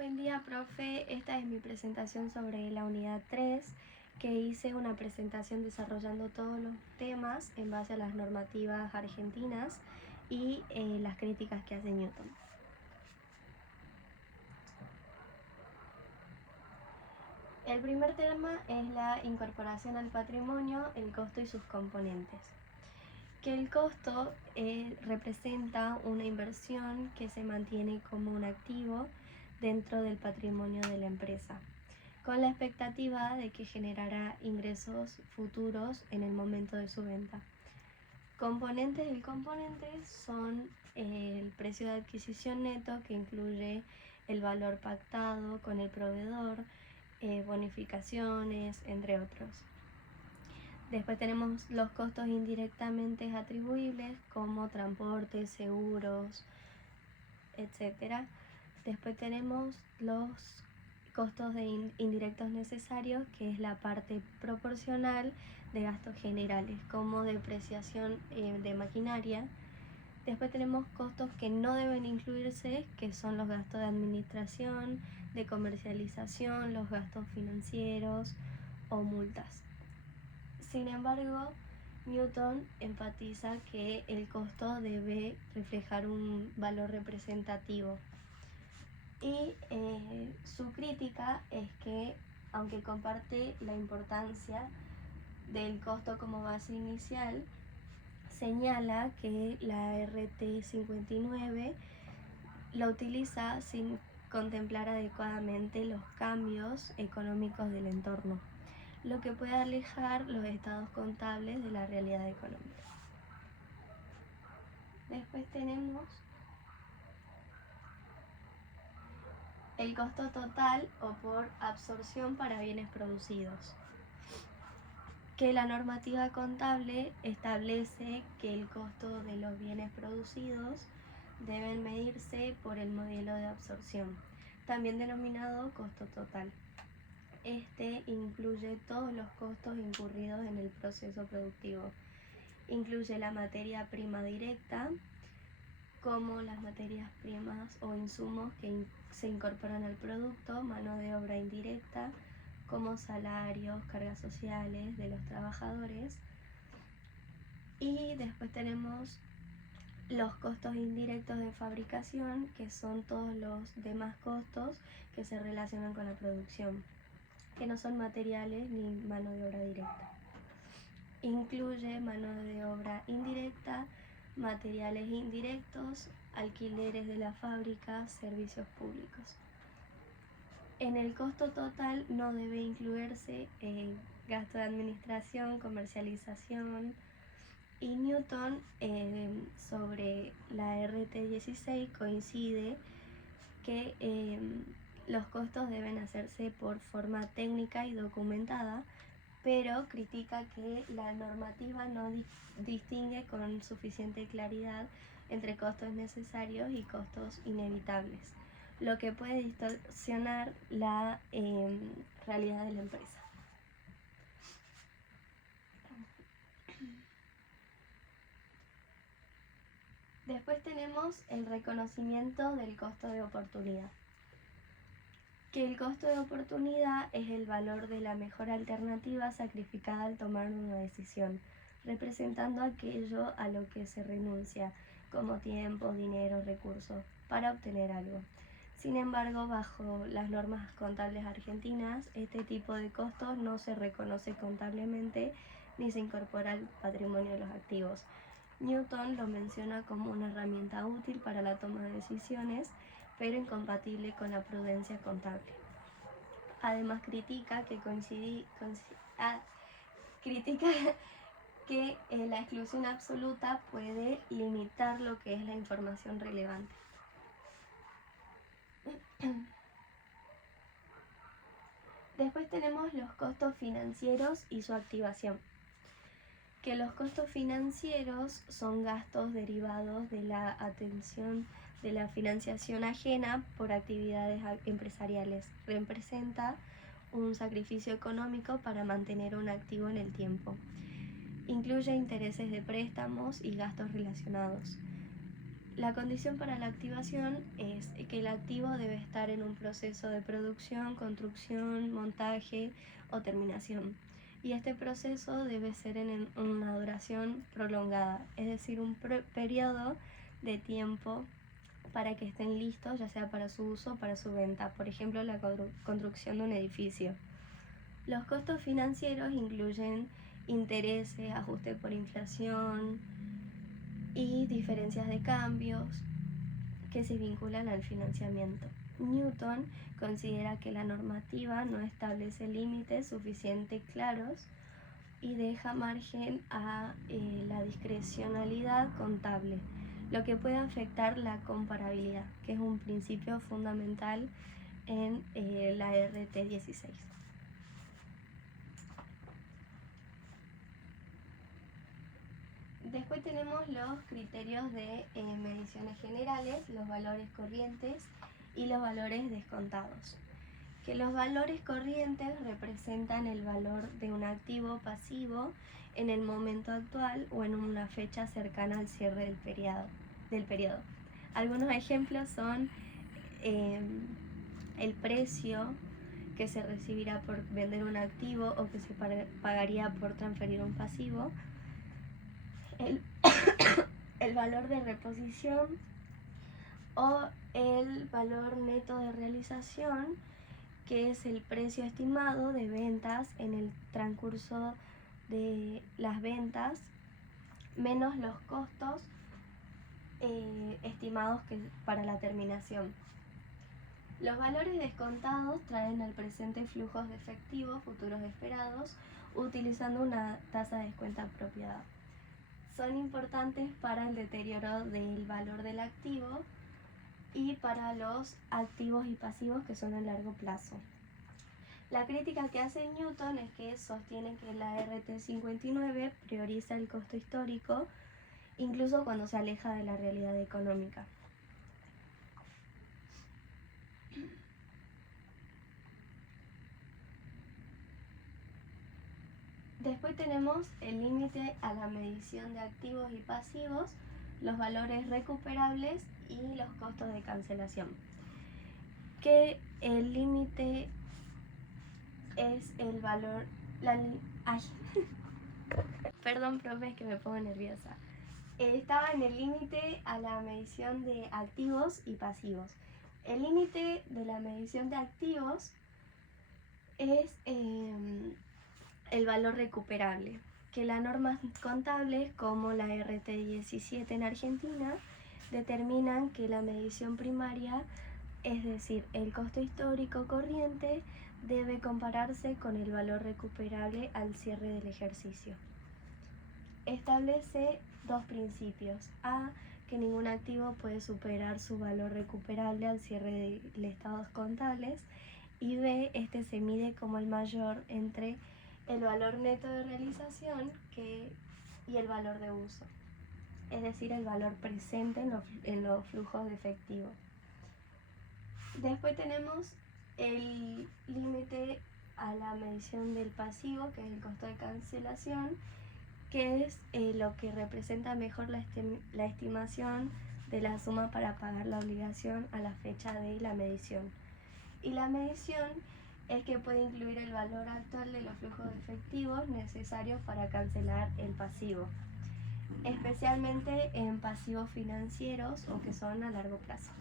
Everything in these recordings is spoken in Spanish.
Buen día, profe. Esta es mi presentación sobre la unidad 3, que hice una presentación desarrollando todos los temas en base a las normativas argentinas y las críticas que hace Newton. El primer tema es la incorporación al patrimonio, el costo y sus componentes. Que el costo representa una inversión que se mantiene como un activo dentro del patrimonio de la empresa, con la expectativa de que generará ingresos futuros en el momento de su venta. Componentes del componente son el precio de adquisición neto, que incluye el valor pactado con el proveedor, bonificaciones, entre otros. Después tenemos los costos indirectamente atribuibles, como transporte, seguros, etc. Después tenemos los costos indirectos necesarios, que es la parte proporcional de gastos generales, como depreciación de maquinaria. Después tenemos costos que no deben incluirse, que son los gastos de administración, de comercialización, los gastos financieros o multas. Sin embargo, Newton enfatiza que el costo debe reflejar un valor representativo. Y su crítica es que, aunque comparte la importancia del costo como base inicial, señala que la RT 59 la utiliza sin contemplar adecuadamente los cambios económicos del entorno, lo que puede alejar los estados contables de la realidad económica. Después tenemos el costo total o por absorción para bienes producidos, que la normativa contable establece que el costo de los bienes producidos deben medirse por el modelo de absorción, también denominado costo total. Este incluye todos los costos incurridos en el proceso productivo. Incluye la materia prima directa, como las materias primas o insumos que se incorporan al producto, mano de obra indirecta, como salarios, cargas sociales de los trabajadores. Y después tenemos los costos indirectos de fabricación, que son todos los demás costos que se relacionan con la producción, que no son materiales ni mano de obra directa. Incluye mano de obra indirecta, materiales indirectos, alquileres de la fábrica, servicios públicos. En el costo total no debe incluirse gasto de administración, comercialización, y Newton sobre la RT 16 coincide que los costos deben hacerse por forma técnica y documentada, pero critica que la normativa no distingue con suficiente claridad entre costos necesarios y costos inevitables, lo que puede distorsionar la realidad de la empresa. Después tenemos el reconocimiento del costo de oportunidad, que el costo de oportunidad es el valor de la mejor alternativa sacrificada al tomar una decisión, representando aquello a lo que se renuncia, como tiempo, dinero, recursos, para obtener algo. Sin embargo, bajo las normas contables argentinas, este tipo de costos no se reconoce contablemente ni se incorpora al patrimonio de los activos. Newton lo menciona como una herramienta útil para la toma de decisiones, pero incompatible con la prudencia contable. Además critica que la exclusión absoluta puede limitar lo que es la información relevante. Después tenemos los costos financieros y su activación, que los costos financieros son gastos derivados de la atención de la financiación ajena por actividades empresariales. Representa un sacrificio económico para mantener un activo en el tiempo. Incluye intereses de préstamos y gastos relacionados. La condición para la activación es que el activo debe estar en un proceso de producción, construcción, montaje o terminación. Y este proceso debe ser en una duración prolongada, es decir, un periodo de tiempo para que estén listos, ya sea para su uso o para su venta. Por ejemplo, la construcción de un edificio. Los costos financieros incluyen intereses, ajuste por inflación y diferencias de cambios que se vinculan al financiamiento. Newton considera que la normativa no establece límites suficientemente claros y deja margen a la discrecionalidad contable, lo que puede afectar la comparabilidad, que es un principio fundamental en la RT 16. Después tenemos los criterios de mediciones generales, los valores corrientes y los valores descontados. Que los valores corrientes representan el valor de un activo pasivo en el momento actual o en una fecha cercana al cierre del periodo. Algunos ejemplos son el precio que se recibirá por vender un activo o que se pagaría por transferir un pasivo, el valor de reposición o el valor neto de realización, que es el precio estimado de ventas en el transcurso de las ventas menos los costos estimados para la terminación. Los valores descontados traen al presente flujos de efectivo futuros esperados utilizando una tasa de descuento apropiada. Son importantes para el deterioro del valor del activo y para los activos y pasivos que son a largo plazo. La crítica que hace Newton es que sostiene que la RT 59 prioriza el costo histórico incluso cuando se aleja de la realidad económica. Después tenemos el límite a la medición de activos y pasivos, los valores recuperables y los costos de cancelación. Que el límite es el valor... Perdón, profe, es que me pongo nerviosa. Estaba en el límite a la medición de activos y pasivos. El límite de la medición de activos es el valor recuperable, que las normas contables como la RT 17 en Argentina determinan que la medición primaria, es decir, el costo histórico corriente, debe compararse con el valor recuperable al cierre del ejercicio. Establece dos principios. A, que ningún activo puede superar su valor recuperable al cierre de estados contables. Y B, este se mide como el mayor entre el valor neto de realización y el valor de uso, es decir, el valor presente en los flujos de efectivo. Después tenemos el límite a la medición del pasivo, que es el costo de cancelación, que es lo que representa mejor la estimación de la suma para pagar la obligación a la fecha de la medición. Y la medición es que puede incluir el valor actual de los flujos de efectivos necesarios para cancelar el pasivo, especialmente en pasivos financieros o que son a largo plazo.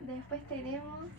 Después tenemos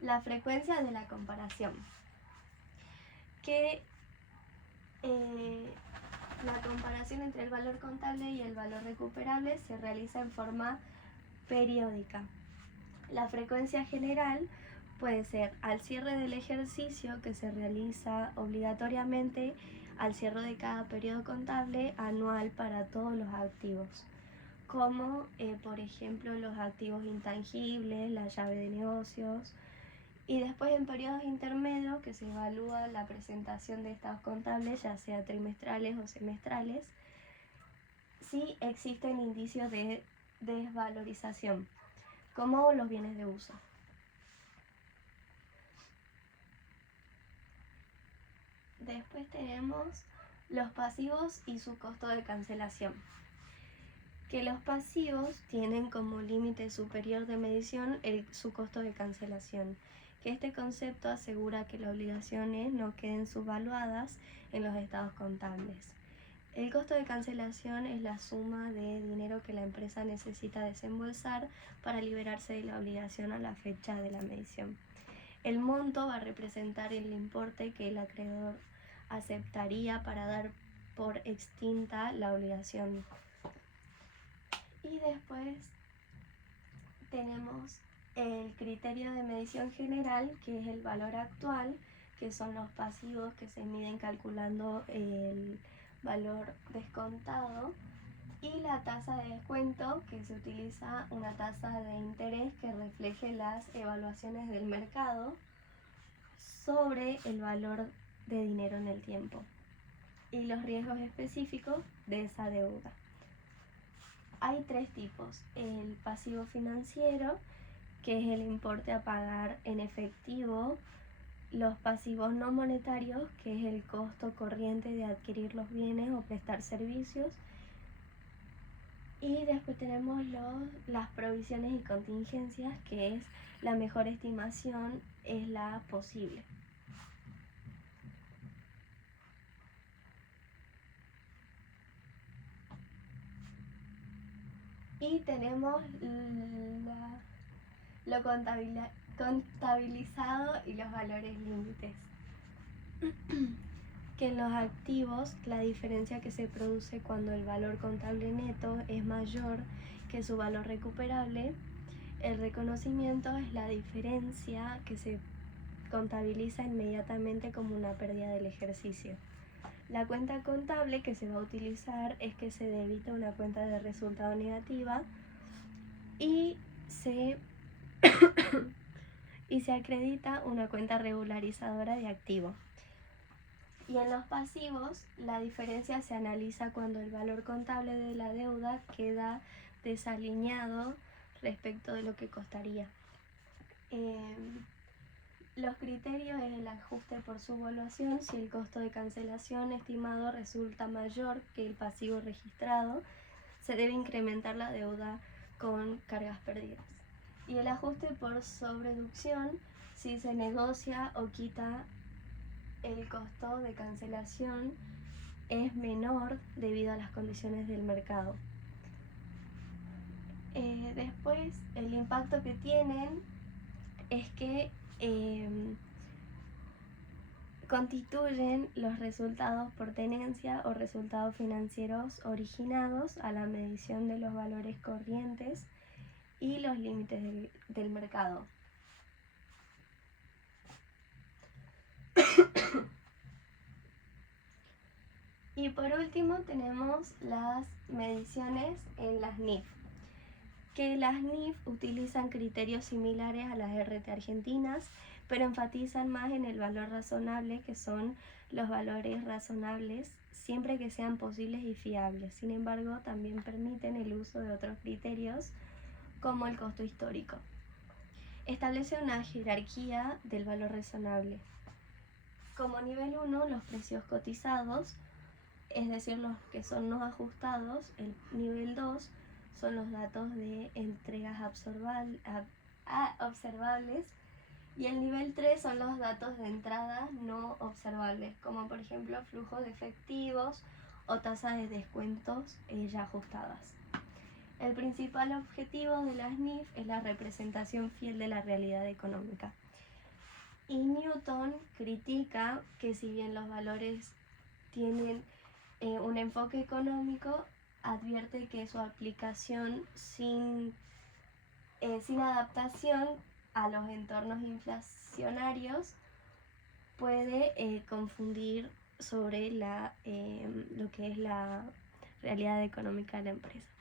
la frecuencia de la comparación, que la comparación entre el valor contable y el valor recuperable se realiza en forma periódica. La frecuencia general puede ser al cierre del ejercicio, que se realiza obligatoriamente al cierre de cada periodo contable anual para todos los activos, como por ejemplo los activos intangibles, la llave de negocios. Y después en periodos intermedios, que se evalúa la presentación de estados contables, ya sea trimestrales o semestrales, si existen indicios de desvalorización. como los bienes de uso. Después tenemos los pasivos y su costo de cancelación. Que los pasivos tienen como límite superior de medición su costo de cancelación. Que este concepto asegura que las obligaciones no queden subvaluadas en los estados contables. El costo de cancelación es la suma de dinero que la empresa necesita desembolsar para liberarse de la obligación a la fecha de la medición. El monto va a representar el importe que el acreedor aceptaría para dar por extinta la obligación. Y después tenemos el criterio de medición general, que es el valor actual, que son los pasivos que se miden calculando el valor descontado, y la tasa de descuento, que se utiliza una tasa de interés que refleje las evaluaciones del mercado sobre el valor de dinero en el tiempo y los riesgos específicos de esa deuda. Hay tres tipos: el pasivo financiero, que es el importe a pagar en efectivo; los pasivos no monetarios, que es el costo corriente de adquirir los bienes o prestar servicios; y después tenemos las provisiones y contingencias, que es la mejor estimación es la posible. Y tenemos lo contabilizado y los valores límites. Que en los activos, la diferencia que se produce cuando el valor contable neto es mayor que su valor recuperable. El reconocimiento es la diferencia que se contabiliza inmediatamente como una pérdida del ejercicio. La cuenta contable que se va a utilizar es que se debita una cuenta de resultado negativa y se acredita una cuenta regularizadora de activo. Y en los pasivos, la diferencia se analiza cuando el valor contable de la deuda queda desalineado respecto de lo que costaría. Los criterios es el ajuste por subvaluación. Si el costo de cancelación estimado resulta mayor que el pasivo registrado, se debe incrementar la deuda con cargas perdidas. Y el ajuste por sobreducción, si se negocia o quita el costo de cancelación es menor debido a las condiciones del mercado. Después, el impacto que tienen es que constituyen los resultados por tenencia o resultados financieros originados a la medición de los valores corrientes y los límites del mercado. Y por último tenemos las mediciones en las NIF, que las NIF utilizan criterios similares a las RT argentinas, pero enfatizan más en el valor razonable, que son los valores razonables siempre que sean posibles y fiables. Sin embargo, también permiten el uso de otros criterios como el costo histórico. Establece una jerarquía del valor razonable. Como nivel 1, los precios cotizados, es decir, los que son no ajustados. El nivel 2 son los datos de entregas observables, y el nivel 3 son los datos de entrada no observables, como por ejemplo flujos de efectivos o tasas de descuentos ya ajustadas. El principal objetivo de las NIF es la representación fiel de la realidad económica. Y Newton critica que si bien los valores tienen un enfoque económico, advierte que su aplicación sin adaptación a los entornos inflacionarios puede confundir sobre lo que es la realidad económica de la empresa.